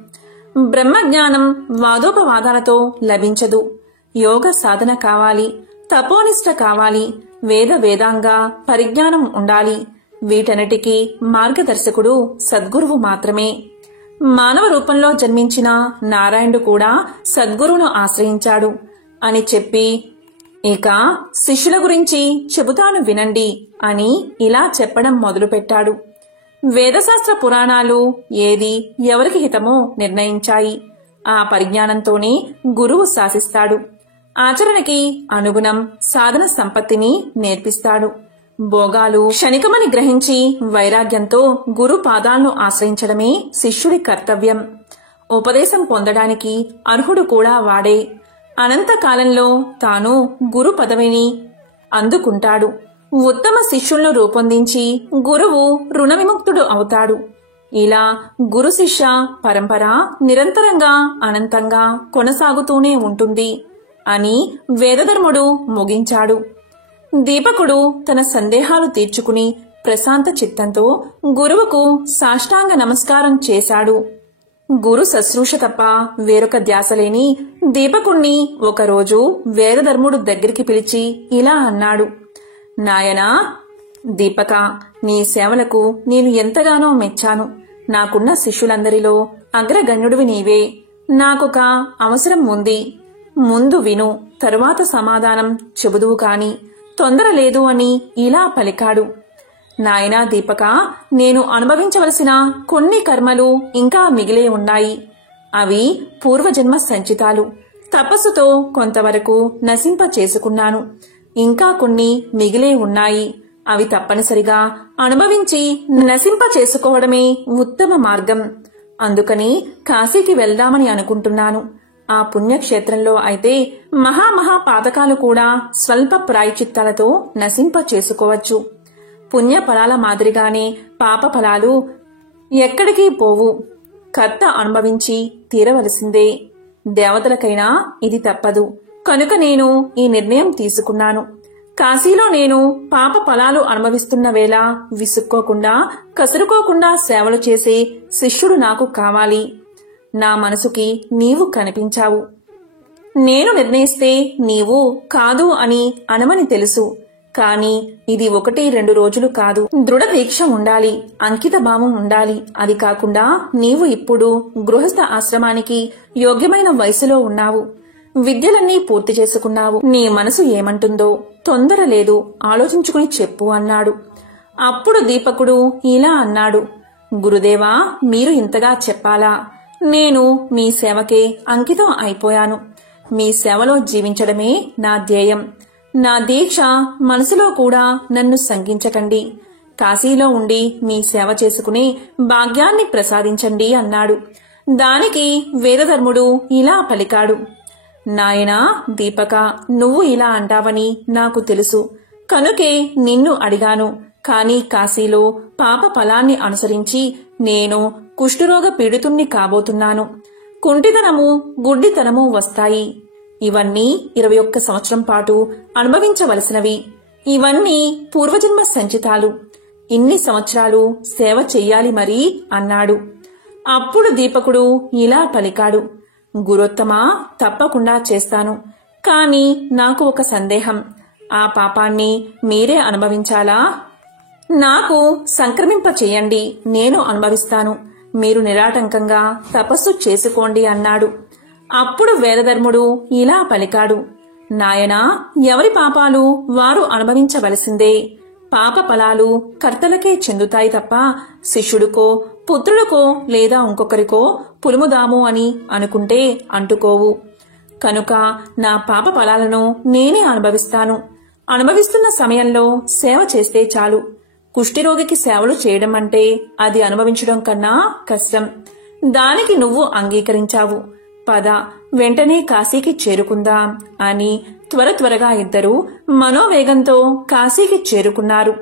బ్రహ్మజ్ఞానం వాదోపవాదాలతో లభించదు. యోగ సాధన కావాలి, తపోనిష్ట కావాలి, వేదాంగ పరిజ్ఞానం ఉండాలి. వీటన్నిటికీ మార్గదర్శకుడు సద్గురువు మాత్రమే. మానవ రూపంలో జన్మించిన నారాయణుడు కూడా సద్గురువును ఆశ్రయించాడు అని చెప్పి, ఇక శిష్యుల గురించి చెబుతాను వినండి అని ఇలా చెప్పడం మొదలుపెట్టాడు. వేదశాస్త్ర పురాణాలు ఏది ఎవరికి హితమో నిర్ణయించాయి. ఆ పరిజ్ఞానంతోనే గురువు శాసిస్తాడు. ఆచరణకి అనుగుణం సాధన సంపత్తిని నేర్పిస్తాడు. భోగాలు క్షణికమని గ్రహించి వైరాగ్యంతో గురు పాదాలను ఆశ్రయించడమే శిష్యుడి కర్తవ్యం. ఉపదేశం పొందడానికి అర్హుడు కూడా వాడే. అనంతకాలంలో తాను గురు పదవిని అందుకుంటాడు. ఉత్తమ శిష్యులను రూపొందించి గురువు రుణ విముక్తుడు అవుతాడు. ఇలా గురు శిష్య పరంపర నిరంతరంగా అనంతంగా కొనసాగుతూనే ఉంటుంది అని వేదధర్ముడు ముగించాడు. దీపకుడు తన సందేహాలు తీర్చుకుని ప్రశాంత చిత్తంతో గురువుకు సాష్టాంగ నమస్కారం చేశాడు. గురు శుశ్రూష తప్ప వేరొక ధ్యాసలేని దీపకుణ్ణి ఒకరోజు వేదధర్ముడు దగ్గరికి పిలిచి ఇలా అన్నాడు, నాయనా దీపక, నీ సేవలకు నేను ఎంతగానో మెచ్చాను. నాకున్న శిష్యులందరిలో అగ్రగణ్యుడివి నీవే. నాకొక అవసరం ఉంది. ముందు విను, తరువాత సమాధానం చెబుదువు కాని తొందర లేదు అని ఇలా పలికాడు. నాయనా దీపక, నేను అనుభవించవలసిన కొన్ని కర్మలు ఇంకా మిగిలే ఉన్నాయి. అవి పూర్వజన్మ సంచితాలు. తపస్సుతో కొంతవరకు నశింప చేసుకున్నాను. ఇంకా కొన్ని మిగిలే ఉన్నాయి. అవి తప్పనిసరిగా అనుభవించి నశింప చేసుకోవడమే ఉత్తమ మార్గం. అందుకని కాశీకి వెళ్దామని అనుకుంటున్నాను. ఆ పుణ్యక్షేత్రంలో అయితే మహామహా పాతకాలు కూడా స్వల్ప ప్రాయచిత్తాలతో నశింప చేసుకోవచ్చు. పుణ్య ఫలాల మాదిరిగానే పాప ఫలాలు ఎక్కడికి పోవు. కర్త అనుభవించి తీరవలసిందే. దేవతలకైనా ఇది తప్పదు. కనుక నేను ఈ నిర్ణయం తీసుకున్నాను. కాశీలో నేను పాప ఫలాలు అనుభవిస్తున్న వేళ విసుక్కోకుండా కసురుకోకుండా సేవలు చేసే శిష్యుడు నాకు కావాలి. నా మనసుకి నీవు కనిపించావు. నేను నిర్ణయిస్తే నీవు కాదు అని అనమని తెలుసు. కాని ఇది 1-2 రోజులు కాదు. దృఢ దీక్ష ఉండాలి, అంకిత భావం ఉండాలి. అది కాకుండా నీవు ఇప్పుడు గృహస్థ ఆశ్రమానికి యోగ్యమైన వయసులో ఉన్నావు. విద్యలన్నీ పూర్తి చేసుకున్నావు. నీ మనసు ఏమంటుందో తొందర లేదు, ఆలోచించుకుని చెప్పు అన్నాడు. అప్పుడు దీపకుడు ఇలా అన్నాడు, గురుదేవా, మీరు ఇంతగా చెప్పాలా? నేను మీ సేవకే అంకితం అయిపోయాను. మీ సేవలో జీవించడమే నా ధ్యేయం. నా దీక్ష మనసులో కూడా నన్ను శంకించకండి. కాశీలో ఉండి మీ సేవ చేసుకునే భాగ్యాన్ని ప్రసాదించండి అన్నాడు. దానికి వేదధర్ముడు ఇలా పలికాడు, నాయనా దీపక, నువ్వు ఇలా అంటావని నాకు తెలుసు. కనుకే నిన్ను అడిగాను. కాని కాశీలో పాప ఫలాన్ని అనుసరించి నేను కుష్ఠరోగ పీడితుణ్ణి కాబోతున్నాను. కుంటితనము, గుడ్డితనము వస్తాయి. ఇవన్నీ 21 సంవత్సరం పాటు అనుభవించవలసినవి. ఇవన్నీ పూర్వజన్మ సంచితాలు. ఇన్ని సంవత్సరాలు సేవ చెయ్యాలి మరి అన్నాడు. అప్పుడు దీపకుడు ఇలా పలికాడు, గురోత్తమా, తప్పకుండా చేస్తాను. కాని నాకు ఒక సందేహం. ఆ పాపాన్ని మీరే అనుభవించాలా? నాకు సంక్రమింప చెయ్యండి, నేను అనుభవిస్తాను. మీరు నిరాటంకంగా తపస్సు చేసుకోండి అన్నాడు. అప్పుడు వేదధర్ముడు ఇలా పలికాడు, నాయనా, ఎవరి పాపాలు వారు అనుభవించవలసిందే. పాప ఫలాలు కర్తలకే చెందుతాయి తప్ప శిష్యుడికో, పుత్రుడికో లేదా ఇంకొకరికో పులుముదాము అని అనుకుంటే అంటుకోవు. కనుక నా పాప ఫలాలను నేనే అనుభవిస్తాను. అనుభవిస్తున్న సమయంలో సేవ చేస్తే చాలు. కుష్ఠిరోగికి సేవలు చేయడం అంటే అది అనుభవించడం కన్నా కష్టం. దానికి నువ్వు అంగీకరించావు. పద, వెంటనే కాశీకి చేరుకుందాం అని త్వరగా ఇద్దరూ మనోవేగంతో కాశీకి చేరుకున్నారు.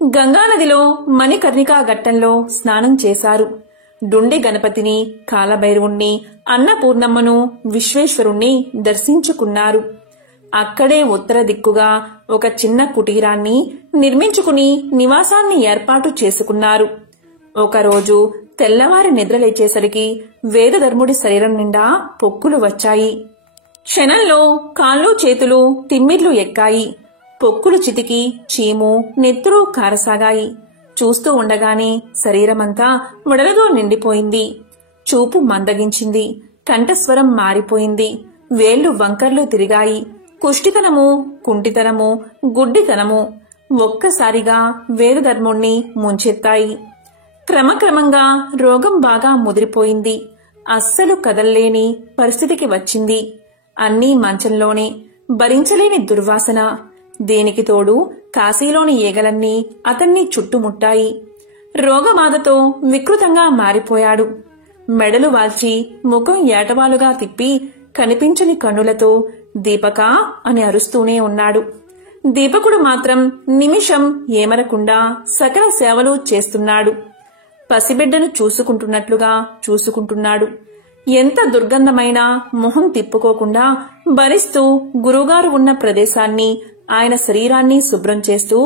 గంగానదిలో మణికర్ణికా ఘట్టంలో స్నానం చేశారు. డుండి గణపతిని, కాలభైరవుణ్ణి, అన్నపూర్ణమ్మను, విశ్వేశ్వరుణ్ణి దర్శించుకున్నారు. అక్కడే ఉత్తర దిక్కుగా ఒక చిన్న కుటీరాన్ని నిర్మించుకుని నివాసాన్ని ఏర్పాటు చేసుకున్నారు. ఒకరోజు తెల్లవారి నిద్రలేచేసరికి వేదధర్ముడి శరీరం నిండా పొక్కులు వచ్చాయి. క్షణంలో కాళ్ళు చేతులు తిమ్మిర్లు ఎక్కాయి. పొక్కులు చితికి చీము, నెత్తురు కారసాగాయి. చూస్తూ ఉండగానే శరీరమంతా వడలతో నిండిపోయింది. చూపు మందగించింది. కంఠస్వరం మారిపోయింది. వేళ్లు వంకర్లు తిరిగాయి. కుష్ఠితనము, కుంటితనము, గుడ్డితనము ఒక్కసారిగా వేదధర్ముణ్ణి ముంచెత్తాయి. క్రమక్రమంగా రోగం బాగా ముదిరిపోయింది. అస్సలు కదల్లేని పరిస్థితికి వచ్చింది. అన్నీ మంచంలోనే. భరించలేని దుర్వాసన. దీనికి తోడు కాశీలోని ఈగలన్నీ అతన్ని చుట్టుముట్టాయి. రోగబాధతో వికృతంగా మారిపోయాడు. మెడలు వాల్చి ముఖం ఏటవాలుగా తిప్పి కనిపించని కన్నులతో దీపకా అని అరుస్తూనే ఉన్నాడు. దీపకుడు మాత్రం నిమిషం ఏమరకుండా సకల సేవలు చేస్తున్నాడు. పసిబిడ్డను చూసుకుంటున్నట్లుగా చూసుకుంటున్నాడు. ఎంత దుర్గంధమైనా మొహం తిప్పుకోకుండా భరిస్తూ గురువుగారు ఉన్న ప్రదేశాన్ని, ఆయన శరీరాన్ని శుభ్రం చేస్తూ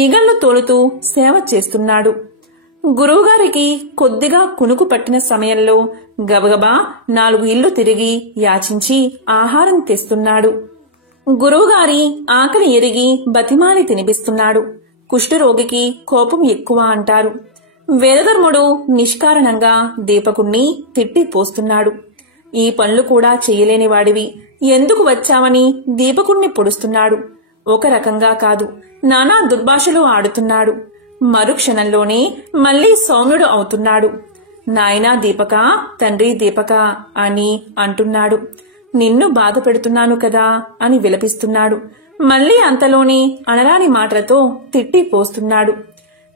ఈగళ్లు తోలుతూ సేవ చేస్తున్నాడు. గురువుగారికి కొద్దిగా కునుకు పట్టిన సమయంలో గబగబా 4 ఇళ్లు తిరిగి యాచించి ఆహారం తెస్తున్నాడు. గురువుగారి ఆకలి ఎరిగి బతిమాలి తినిపిస్తున్నాడు. కుష్ఠరోగికి కోపం ఎక్కువ అంటారు. వేదధర్ముడు నిష్కారణంగా దీపకుణ్ణి తిట్టి పోస్తున్నాడు. ఈ పనులు కూడా చెయ్యలేని వాడివి, ఎందుకు వచ్చావని దీపకుణ్ణి పొడుస్తున్నాడు. ఒక రకంగా కాదు, నానా దుర్భాషలు ఆడుతున్నాడు. మరుక్షణంలోనే మళ్లీ సౌమ్యుడు అవుతున్నాడు. నాయనా దీపక, తండ్రి దీపక అని అంటున్నాడు. నిన్ను బాధ పెడుతున్నాను కదా అని విలపిస్తున్నాడు. మళ్లీ అంతలోనే అనరాని మాటలతో తిట్టి పోస్తున్నాడు.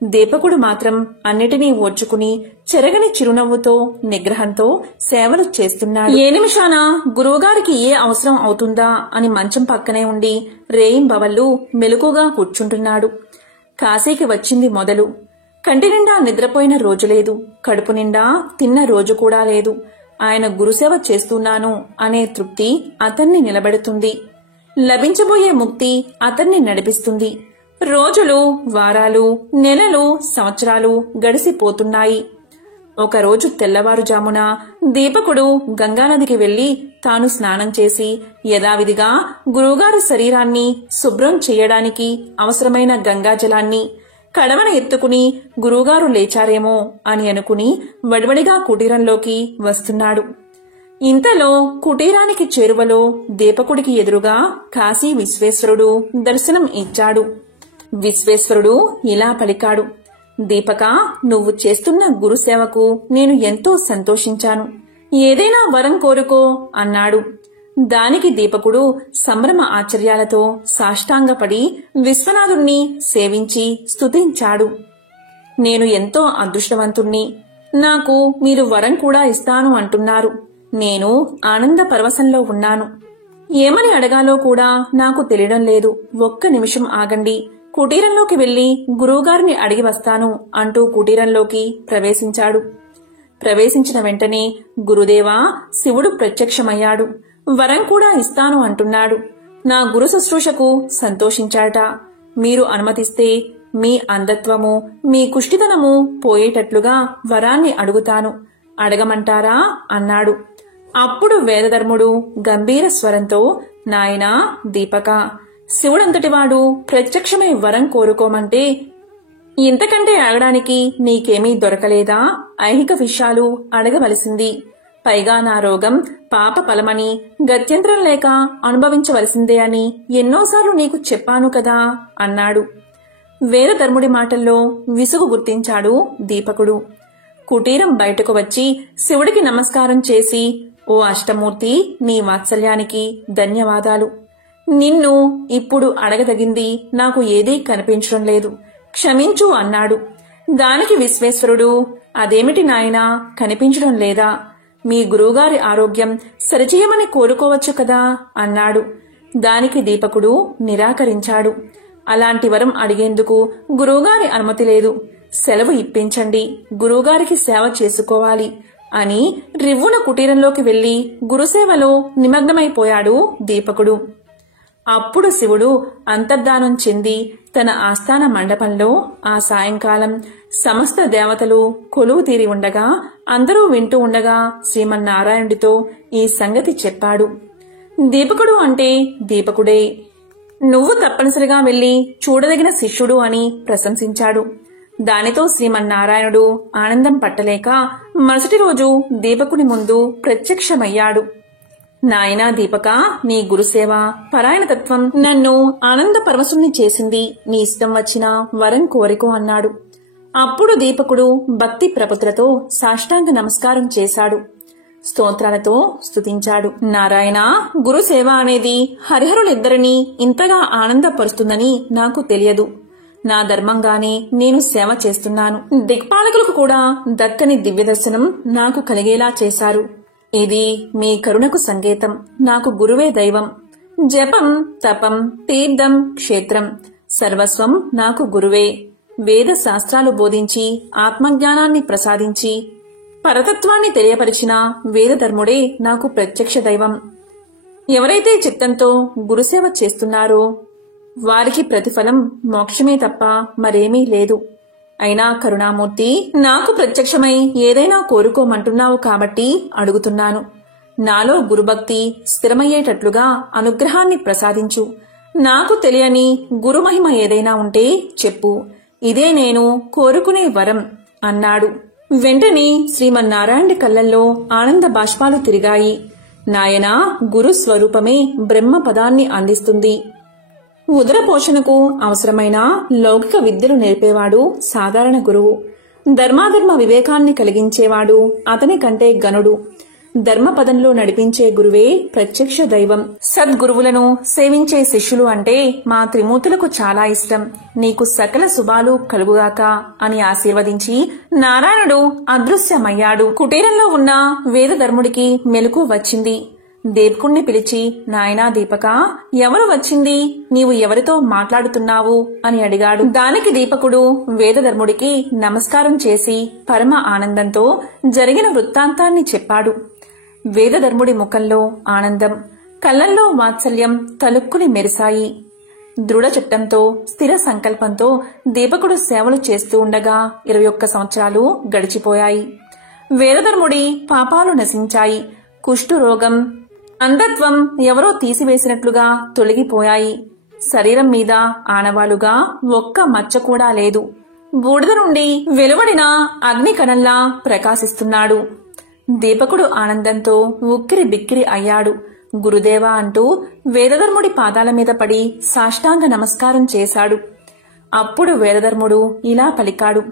దీపకుడు మాత్రం అన్నిటినీ ఓర్చుకుని చెరగని చిరునవ్వుతో నిగ్రహంతో సేవలు చేస్తున్నాడు. ఏ నిమిషాన గురువుగారికి ఏ అవసరం అవుతుందా అని మంచం పక్కనే ఉండి రేయింబవళ్లు మెలకుగా కూర్చుంటున్నాడు. కాశీకి వచ్చింది మొదలు. కంటి నిండా నిద్రపోయిన రోజు లేదు, కడుపు నిండా తిన్న రోజు కూడా లేదు. ఆయన గురుసేవ చేస్తున్నాను అనే తృప్తి అతన్ని నిలబెడుతుంది. లభించబోయే ముక్తి అతన్ని నడిపిస్తుంది. రోజులు, వారాలు, నెలలు, సంవత్సరాలు గడిసిపోతున్నాయి. ఒకరోజు తెల్లవారుజామున దీపకుడు గంగానదికి వెళ్లి తాను స్నానం చేసి యథావిధిగా గురువుగారి శరీరాన్ని శుభ్రం చేయడానికి అవసరమైన గంగాజలాన్ని కడవన ఎత్తుకుని గురువుగారు లేచారేమో అని అనుకుని వడివడిగా కుటీరంలోకి వస్తున్నాడు. ఇంతలో కుటీరానికి చేరువలో దీపకుడికి ఎదురుగా కాశీ విశ్వేశ్వరుడు దర్శనం ఇచ్చాడు. విశ్వేశ్వరుడు ఇలా పలికాడు, దీపక, నువ్వు చేస్తున్న గురుసేవకు నేను ఎంతో సంతోషించాను. ఏదైనా వరం కోరుకో అన్నాడు. దానికి దీపకుడు సంభ్రమ ఆశ్చర్యాలతో సాష్టాంగపడి విశ్వనాథుణ్ణి సేవించి స్తుతించాడు. నేను ఎంతో అదృష్టవంతుణ్ణి. నాకు మీరు వరం కూడా ఇస్తాను అంటున్నారు. నేను ఆనంద పరవశంలో ఉన్నాను. ఏమని అడగాలో కూడా నాకు తెలియడం లేదు. ఒక్క నిమిషం ఆగండి, కుటీరంలోకి వెళ్లి గురువుగారిని అడిగి వస్తాను అంటూ కుటీరంలోకి ప్రవేశించాడు. ప్రవేశించిన వెంటనే గురుదేవా, శివుడు ప్రత్యక్షమయ్యాడు. వరం కూడా ఇస్తాను అంటున్నాడు. నా గురు శుశ్రూషకు సంతోషించాట. మీరు అనుమతిస్తే మీ అంధత్వము, మీ కుష్టితనము పోయేటట్లుగా వరాన్ని అడుగుతాను. అడగమంటారా అన్నాడు. అప్పుడు వేదధర్ముడు గంభీర స్వరంతో, నాయనా దీపక, శివుడంతటివాడు ప్రత్యక్షమై వరం కోరుకోమంటే ఇంతకంటే అడగడానికి నీకేమీ దొరకలేదా? ఐహిక విషయాలు అడగవలసింది. పైగా నా రోగం పాప ఫలమని గత్యంతరం లేక అనుభవించవలసిందే అని ఎన్నోసార్లు నీకు చెప్పాను కదా అన్నాడు. వేదధర్ముడి మాటల్లో విసుగు గుర్తించాడు దీపకుడు. కుటీరం బయటకు వచ్చి శివుడికి నమస్కారం చేసి, ఓ అష్టమూర్తి, నీ వాత్సల్యానికి ధన్యవాదాలు. నిన్ను ఇప్పుడు అడగదగింది నాకు ఏదీ కనిపించడం లేదు, క్షమించు అన్నాడు. దానికి విశ్వేశ్వరుడు, అదేమిటి నాయనా, కనిపించడం లేదా? మీ గురువుగారి ఆరోగ్యం సరిచేయమని కోరుకోవచ్చు కదా అన్నాడు. దానికి దీపకుడు నిరాకరించాడు. అలాంటి వరం అడిగేందుకు గురువుగారి అనుమతి లేదు. సెలవు ఇప్పించండి, గురువుగారికి సేవ చేసుకోవాలి అని రివ్వున కుటీరంలోకి వెళ్లి గురుసేవలో నిమగ్నమైపోయాడు దీపకుడు. అప్పుడు శివుడు అంతర్ధానం చెంది తన ఆస్థాన మండపంలో ఆ సాయంకాలం సమస్త దేవతలు కొలువు తీరి ఉండగా అందరూ వింటూ ఉండగా శ్రీమన్నారాయణుడితో ఈ సంగతి చెప్పాడు. దీపకుడు అంటే దీపకుడే, నువ్వు తప్పనిసరిగా వెళ్లి చూడదగిన శిష్యుడు అని ప్రశంసించాడు. దానితో శ్రీమన్నారాయణుడు ఆనందం పట్టలేక మరుసటి రోజు దీపకుని ముందు ప్రత్యక్షమయ్యాడు. నాయనా దీపక, నీ గురుసేవ పరాయణతత్వం నన్ను ఆనంద పరవశుణ్ణి చేసింది. నీ ఇష్టం వచ్చిన వరం కోరికో అన్నాడు. అప్పుడు దీపకుడు భక్తి ప్రపతులతో సాష్టాంగ నమస్కారం చేశాడు. స్తోత్రాలతో స్తుతించాడు. నారాయణ, గురుసేవ అనేది హరిహరులిద్దరినీ ఇంతగా ఆనందపరుస్తుందని నాకు తెలియదు. నా ధర్మంగానే నేను సేవ చేస్తున్నాను. దిక్పాలకులకు కూడా దక్కని దివ్యదర్శనం నాకు కలిగేలా చేశారు. ఇది మీ కరుణకు సంకేతం. నాకు గురువే దైవం. జపం, తపం, తీర్థం, క్షేత్రం సర్వస్వం నాకు గురువే. వేద శాస్త్రాలు బోధించి ఆత్మజ్ఞానాన్ని ప్రసాదించి పరతత్వాన్ని తెలియపరిచిన వేదధర్ముడే నాకు ప్రత్యక్ష దైవం. ఎవరైతే చిత్తంతో గురుసేవ చేస్తున్నారో వారికి ప్రతిఫలం మోక్షమే తప్ప మరేమీ లేదు. అయినా కరుణామూర్తి, నాకు ప్రత్యక్షమై ఏదైనా కోరుకోమంటున్నావు కాబట్టి అడుగుతున్నాను. నాలో గురుభక్తి స్థిరమయ్యేటట్లుగా అనుగ్రహాన్ని ప్రసాదించు. నాకు తెలియని గురుమహిమ ఏదైనా ఉంటే చెప్పు. ఇదే నేను కోరుకునే వరం అన్నాడు. వెంటనే శ్రీమన్నారాయణుడి కళ్ళల్లో ఆనంద బాష్పాలు తిరిగాయి. నాయనా, గురు స్వరూపమే బ్రహ్మ పదాన్ని అందిస్తుంది. ఉదర పోషణకు అవసరమైన లౌకిక విద్యలు నేర్పేవాడు సాధారణ గురువు. ధర్మాధర్మ వివేకాన్ని కలిగించేవాడు అతని కంటే గనుడు. ధర్మపదంలో నడిపించే గురువే ప్రత్యక్ష దైవం. సద్గురువులను సేవించే శిష్యులు అంటే మా త్రిమూర్తులకు చాలా ఇష్టం. నీకు సకల శుభాలు కలుగుగాక అని ఆశీర్వదించి నారాయణుడు అదృశ్యమయ్యాడు. కుటీరంలో ఉన్న వేదధర్ముడికి మెలకు వచ్చింది. దీపకుణ్ణి పిలిచి, నాయనా దీపక, ఎవరు వచ్చింది? నీవు ఎవరితో మాట్లాడుతున్నావు అని అడిగాడు. దానికి దీపకుడు వేదధర్ముడికి నమస్కారం చేసి పరమ ఆనందంతో జరిగిన వృత్తాంతాన్ని చెప్పాడు. వేదధర్ముడి ముఖంలో ఆనందం, కళ్ళల్లో వాత్సల్యం తలుక్కుని మెరిశాయి. దృఢ చిత్తంతో స్థిర సంకల్పంతో దీపకుడు సేవలు చేస్తూ ఉండగా 21 సంవత్సరాలు గడిచిపోయాయి. వేదధర్ముడి పాపాలు నశించాయి. కుష్ఠురోగం, అంధత్వం ఎవరో తీసివేసినట్లుగా తొలగిపోయాయి. శరీరం మీద ఆనవాలుగా ఒక్క మచ్చ కూడా లేదు. బూడిద నుండి వెలువడిన అగ్ని కణంలా ప్రకాశిస్తున్నాడు. దీపకుడు ఆనందంతో ఉక్కిరి బిక్కిరి అయ్యాడు. గురుదేవా అంటూ వేదధర్ముడి పాదాల మీద పడి సాష్టాంగ నమస్కారం చేశాడు. అప్పుడు వేదధర్ముడు ఇలా పలికాడు,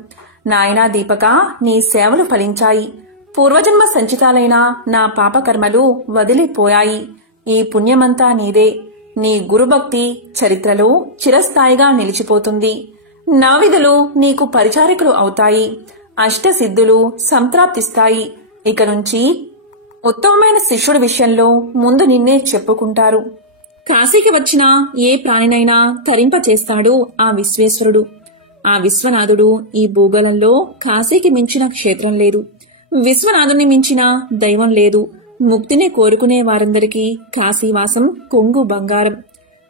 నాయనా దీపక, నీ సేవలు ఫలించాయి. పూర్వజన్మ సంచితాలైన నా పాపకర్మలు వదిలిపోయాయి. ఈ పుణ్యమంతా నీదే. నీ గురుభక్తి చరిత్రలో చిరస్థాయిగా నిలిచిపోతుంది. నా విధులు నీకు పరిచారికులు అవుతాయి. అష్టసిద్ధులు సంప్రాప్తిస్తాయి. ఇక నుంచి ఉత్తమమైన శిష్యుడి విషయంలో ముందు నిన్నే చెప్పుకుంటారు. కాశీకి వచ్చిన ఏ ప్రాణినైనా తరింపచేస్తాడు ఆ విశ్వేశ్వరుడు. ఆ విశ్వనాథుడు ఈ భూగోళంలో కాశీకి మించిన క్షేత్రం లేదు. విశ్వనాథుని మించిన దైవం లేదు. ముక్తిని కోరుకునే వారందరికీ కాశీవాసం కొంగు బంగారం.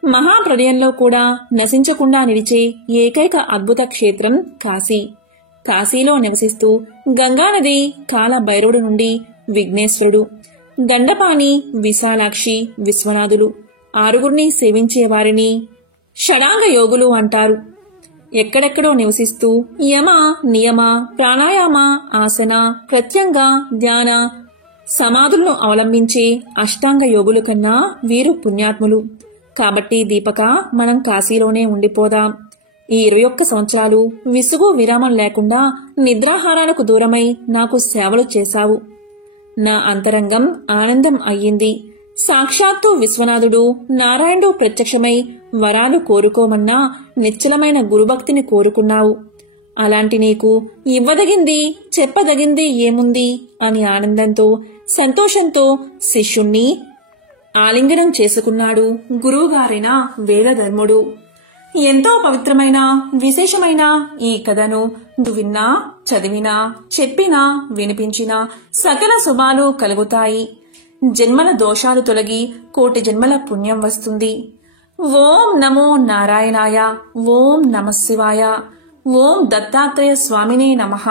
మహాప్రళయంలో కూడా నశించకుండా నిలిచే ఏకైక అద్భుత క్షేత్రం కాశీ. కాశీలో నివసిస్తూ గంగానది కాల భైరవుడు నుండి విఘ్నేశ్వరుడు, దండపాణి, విశాలాక్షి, విశ్వనాథులు ఆరుగురిని సేవించేవారిని షడాంగ యోగులు అంటారు. ఎక్కడెక్కడో నివసిస్తూ యమ, నియమ, ప్రాణాయామ, ఆసన, ప్రత్యంగ, ధ్యాన సమాధులను అవలంబించే అష్టాంగ యోగుల కన్నా వీరు పుణ్యాత్ములు. కాబట్టి దీపక, మనం కాశీలోనే ఉండిపోదాం. ఈ 21 సంవత్సరాలు విసుగు విరామం లేకుండా నిద్రాహారాలకు దూరమై నాకు సేవలు చేశావు. నా అంతరంగం ఆనందం అయ్యింది. సాక్షాత్తు విశ్వనాథుడు నారాయణుడు ప్రత్యక్షమై వరాలు కోరుకోమన్నా నిశ్చలమైన గురుభక్తిని కోరుకున్నావు. అలాంటి నీకు ఇవ్వదగింది చెప్పదగింది ఏముంది అని ఆనందంతో సంతోషంతో శిష్యుణ్ణి ఆలింగనం చేసుకున్నాడు గురువుగారైన వేదధర్ముడు. ఎంతో పవిత్రమైన విశేషమైన ఈ కథను విన్నా, చదివినా, చెప్పినా, వినిపించినా సకల శుభాలు కలుగుతాయి. జన్మల దోషాలు తొలగి కోటి జన్మల పుణ్యం వస్తుంది. ఓం నమో నారాయణాయ. ఓం నమః శివాయ. ఓం దత్తాత్రేయ స్వామినే నమః.